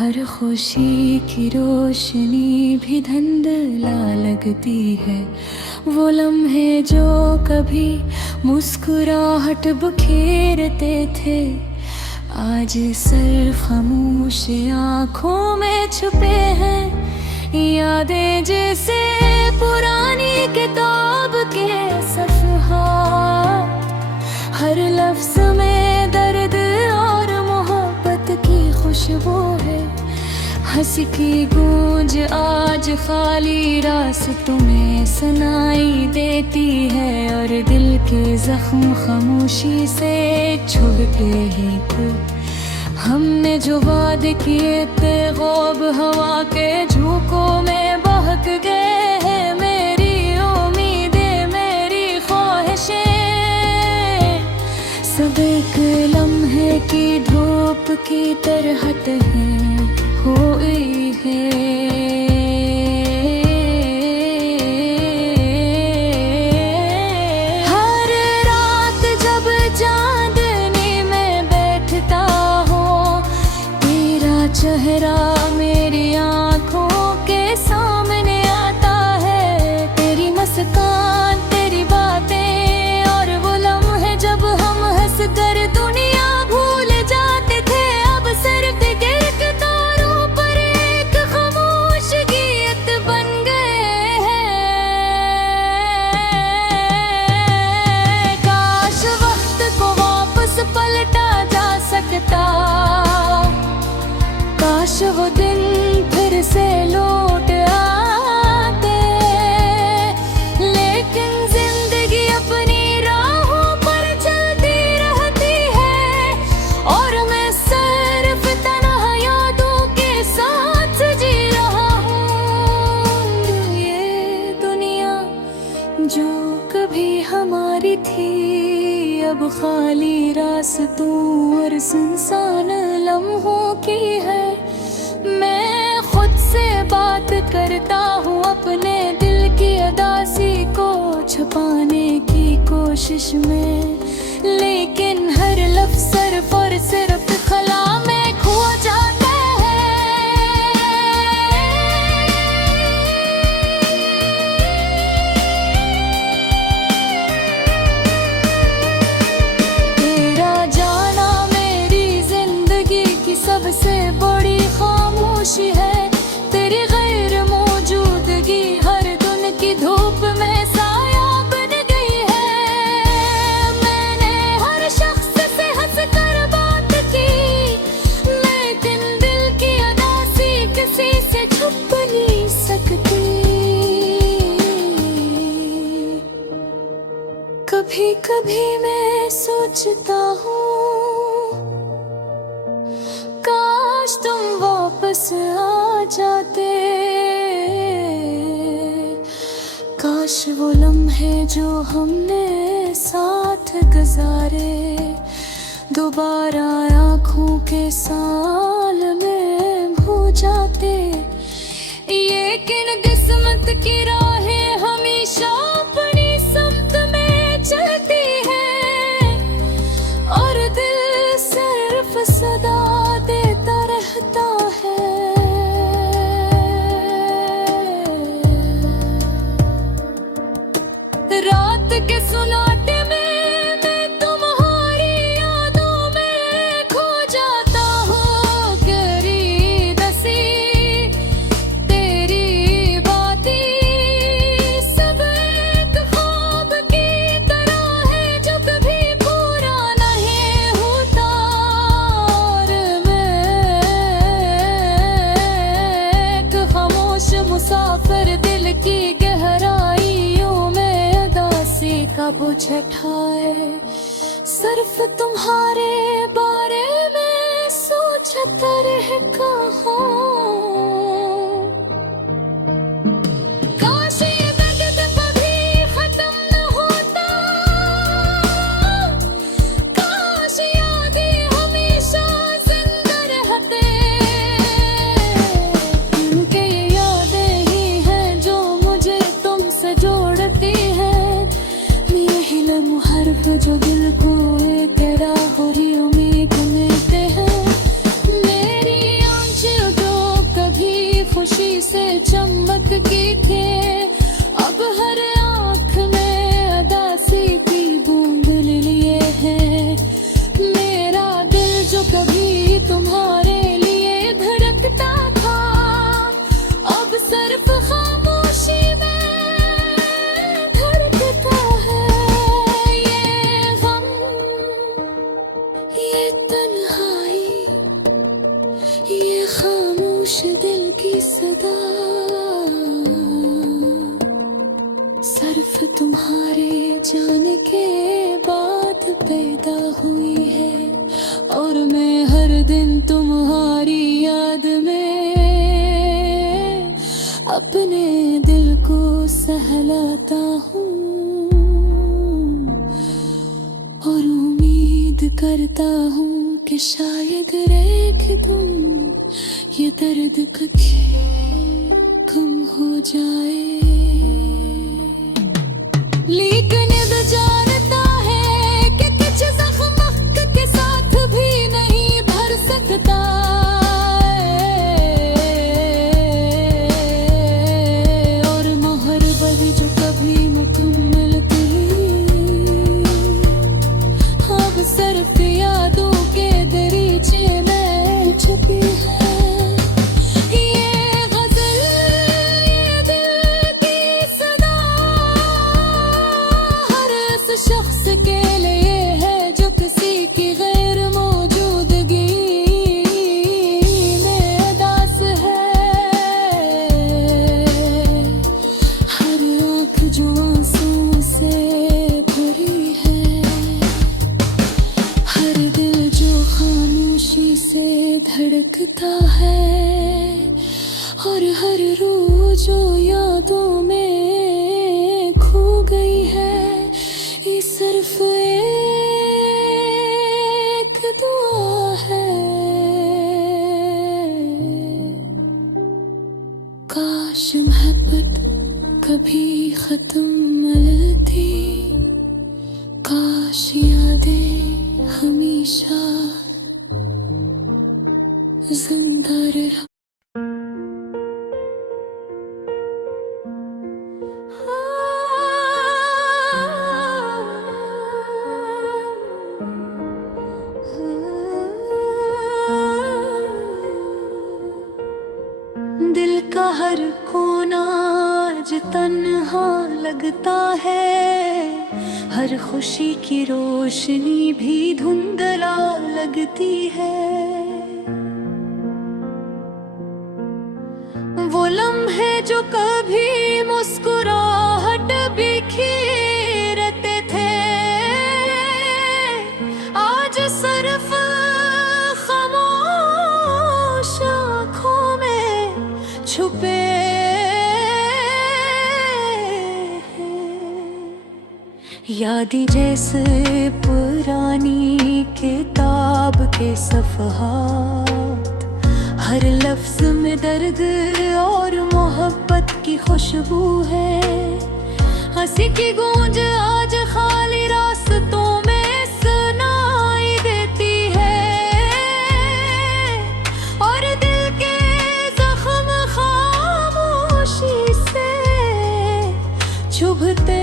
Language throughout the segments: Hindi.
हर खुशी की रोशनी भी धुंधला लगती है। वो लम्हे जो कभी मुस्कुराहट बखेरते थे, आज सिर्फ खामोश आँखों में छुपे हैं। यादें जैसे पुरानी किताब के सफ़हा, हर लफ्ज़ में दर्द और मोहब्बत की खुशबू है। हंसी की गूंज आज खाली रास्तों में सुनाई देती है, और दिल के जख्म खामोशी से छुपते हैं। तो हमने जो वादे किए थे ख्वाब हवा के झोंकों में बहक गए हैं। मेरी उम्मीदें, मेरी ख्वाहिशें सब एक लम्हे की धूप की तरह हुई है। हर रात जब चांदनी में बैठता हूँ, तेरा चेहरा मेरी आँखों के सामने आता है। तेरी मुस्कान, तेरी बातें और वो लम्हे जब हम हंस कर दुनिया भूल जाते थे, अब सिर्फ गिरक तारों पर एक खामोश गीत बन गए हैं। काश वक्त को वापस पलटा जा सकता, काश वो दिन फिर से लौट आते। लेकिन जिंदगी अपनी राहों पर चलती रहती है, और मैं सिर्फ तन्हा यादों के साथ जी रहा हूँ। ये दुनिया जो कभी हमारी थी, अब खाली रास्तों और सुनसान लम्हों की है। मैं खुद से बात करता हूँ, अपने दिल की उदासी को छुपाने की कोशिश में, लेकिन हर लफ्ज़ सिर्फ और सिर्फ खला में खो जाता है। तेरा जाना मेरी जिंदगी की सबसे बड़ी खामोशी है। तेरी गैर मौजूदगी हर दिन की धूप में साया बन गई है। मैंने हर शख्स से हंस कर बात की, लेकिन दिल की उदासी किसी से छुप नहीं सकती। कभी कभी मैं सोचता हूँ, काश तुम वापस आ जाते। काश वो लम्हे जो हमने साथ गुजारे दोबारा आँखों के साल में भूल जाते। ये किन किस्मत की राहें हमेशा अपनी समत में चलती है, और दिल सिर्फ सदा देता रहता है। रात के सुनाटे में मैं तुम्हारी यादों में खो जाता हूँ। तेरी दसी, तेरी बातें सब एक ख्वाब की तरह है जो कभी पूरा नहीं होता। और मैं एक खामोश मुसाफिर दिल की गहराइयों में उदासी का बोझ उठाए, सिर्फ तुम्हारे बारे में सोचता रह कहाँ। काश ये दर्द कभी खत्म न होता, काश यादें हमेशा जिंदा रहते। क्योंकि ये यादें ही हैं जो मुझे तुमसे जोड़ती हैं। यही लम्हा जो दिल को एक राह और उम्मीद मिलते हैं। मेरी आँखें खुशी से चमकती थे। अब हर आँख में अदासी की बूंद लिए है। मेरा दिल जो कभी तुम्हारे लिए धड़कता था, अब सिर्फ खामोशी में धड़कता है। ये गम, ये तन्हाई, ये खामोश दिल की सदा सिर्फ तुम्हारे जाने के बाद पैदा हुई है। और मैं हर दिन तुम्हारी याद में अपने दिल को सहलाता हूँ और उम्मीद करता हूँ कि शायद एक तुम ये दर्द कभी कम हो जाए। लेकिन अब जानता है कि कुछ जख्म वक्त के साथ भी नहीं भर सकता। और मोहब्बत जो कभी न तुम मिलती, अब सिर्फ यादों के दरीचे में छुपी है। शख्स के लिए है जो किसी की गैर मौजूदगी में अदास है। हर आँख जो आंसुओं से भरी है, हर दिल जो खामोशी से धड़कता है, और हर रूह जो यादों में खो गई है। ये सिर्फ एक दुआ है, काश मोहब्बत कभी खत्म मिलती, काश यादें हमेशा जिंदा रह। दिल का हर कोना आज तन्हा लगता है, हर खुशी की रोशनी भी धुंधला लगती है। वो लम्हे जो कभी मुस्कुराहट बिखेरते थे, आज सिर्फ खामोश आँखों में छुपे यादें जैसे पुरानी किताब के सफ़हात, हर लफ्ज़ में दर्द और मोहब्बत की खुशबू है। हंसी की गूंज आज खाली रास्तों में सुनाई देती है, और दिल के जख्म खामोशी से चुभते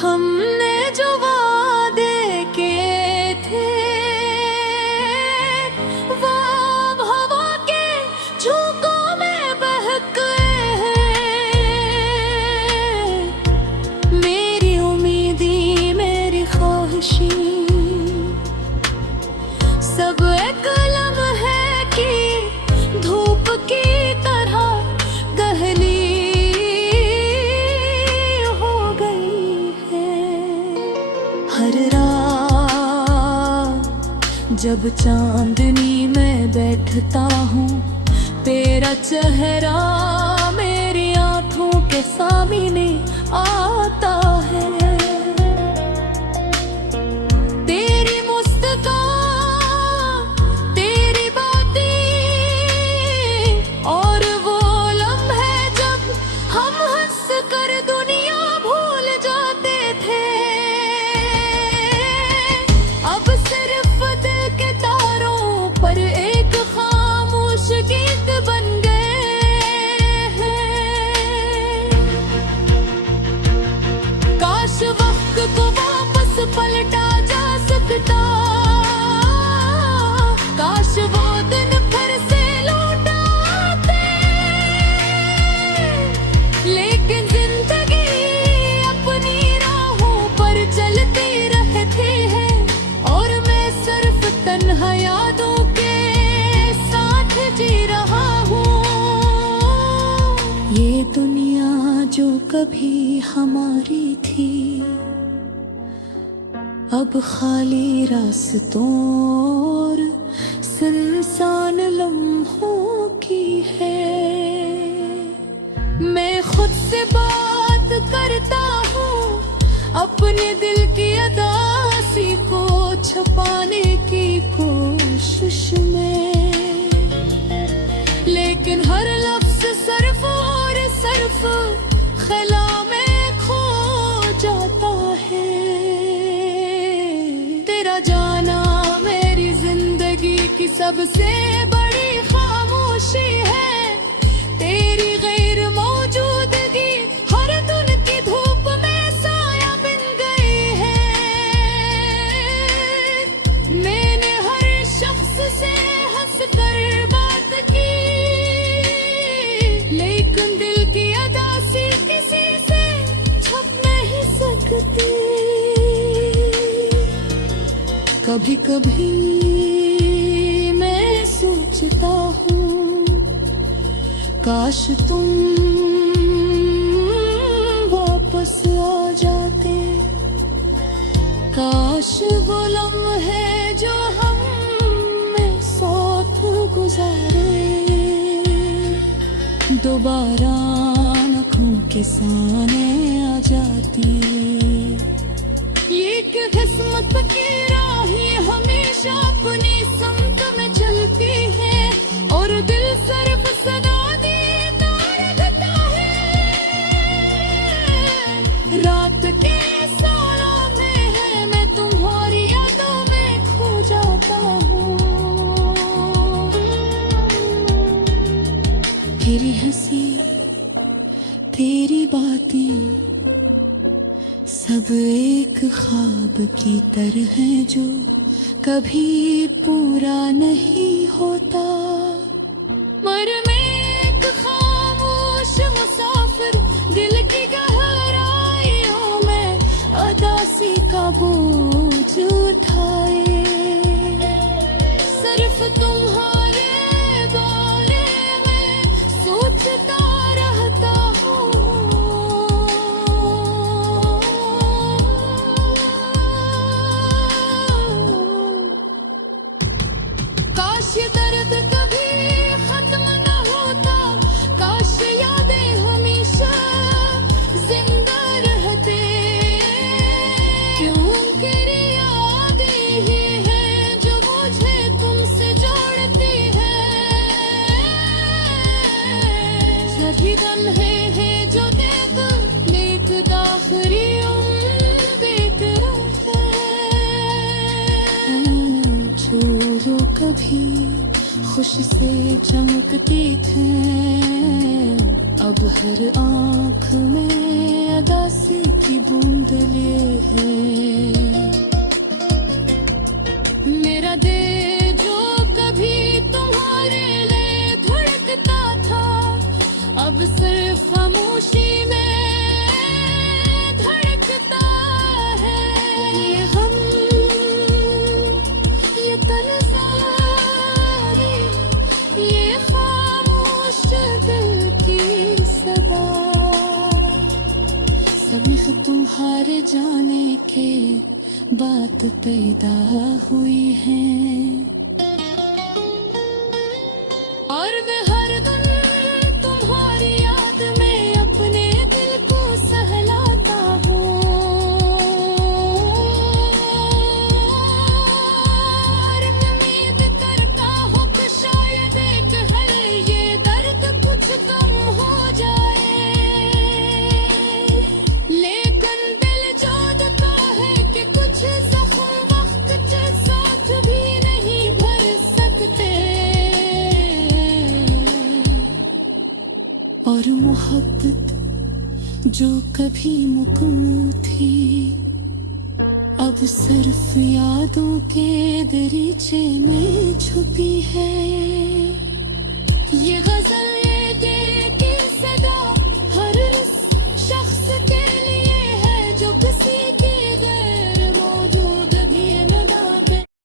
हमने जो वादे किए थे, वो हवा के झोंकों में बहक गए हैं। मेरी उम्मीदें, मेरी ख्वाहिशें सब एक लम्हे की धूप की तरह गहली हर रात जब चांदनी में बैठता हूँ, तेरा चेहरा मेरी आँखों के सामने आता है। तेरी मुस्कान, तेरी बातें और वो लम्हे जब हम हंस कर दुनिया भूल जाते थे, अब सिर्फ दिल कभी हमारी थी, अब खाली रास्तों और सुनसान लम्हों की है। मैं खुद से बात करता हूँ अपने दिल की अदासी को छुपाने की कोशिश में, लेकिन हर लफ्ज़ सिर्फ और सिर्फ ख़ला में खो जाता है। तेरा जाना मेरी जिंदगी की सबसे बड़ी खामोशी है। तेरी गैर मौजूदगी हर दिन की धूप में साया बन गई है। मैंने हर शख्स से हंस कर बात की, लेकिन दिल की अदासी किसी से छुप नहीं सकती। कभी कभी मैं सोचता हूँ काश तुम वापस आ जाते, काश वो लम्हे जो हम में साथ गुजारे दोबारा आँखों के सामने आ जाती। ये कि किस्मत की राहें हमेशा अपनी समत में चलती है और दिल सिर्फ सदा देता रहता है। रात के सालों में है मैं तुम्हारी यादों में खो जाता हूँ। तेरी हंसी तेरी बातें सब एक ख्वाब की तरह है जो कभी पूरा नहीं होता। मर मैं एक खामोश मुसाफिर दिल की गहराइयों में अदासी का बोझ उठाए। सिर्फ तुम्हारे बारे में सोचता रहता हूँ। काश ये दर्द कभी खत्म न होता, काश यादें हमेशा जिंदा रहते। क्योंकि यादें ही हैं जो मुझे तुमसे जोड़ती है। सभी लम्हे हैं जो देख लेकर आखिरी जो कभी खुशी से चमकती थे, अब हर आँख में अदासी की बूंदले है। मेरा दिल जो कभी तुम्हारे लिए धड़कता था, अब सिर्फ खामोशी में धड़कता है। ये गम ये तन्हाई ये खामोश दिल की सदा, सभी तुम्हारे जाने के बात पैदा हुई है। और मैं हर दिन तुम्हारी याद में अपने दिल को सहलाता हूँ। और मैं उम्मीद करता हूँ कि शायद एक हल ये दर्द कुछ कम हो जाए, लेकिन दिल जोड़ता है कि कुछ जख्म वक्त के साथ भी नहीं भर सकते। और मोहब्बत जो कभी मुकम्मल थी, अब सिर्फ यादों के दरीचे में छुपी है। ये गजल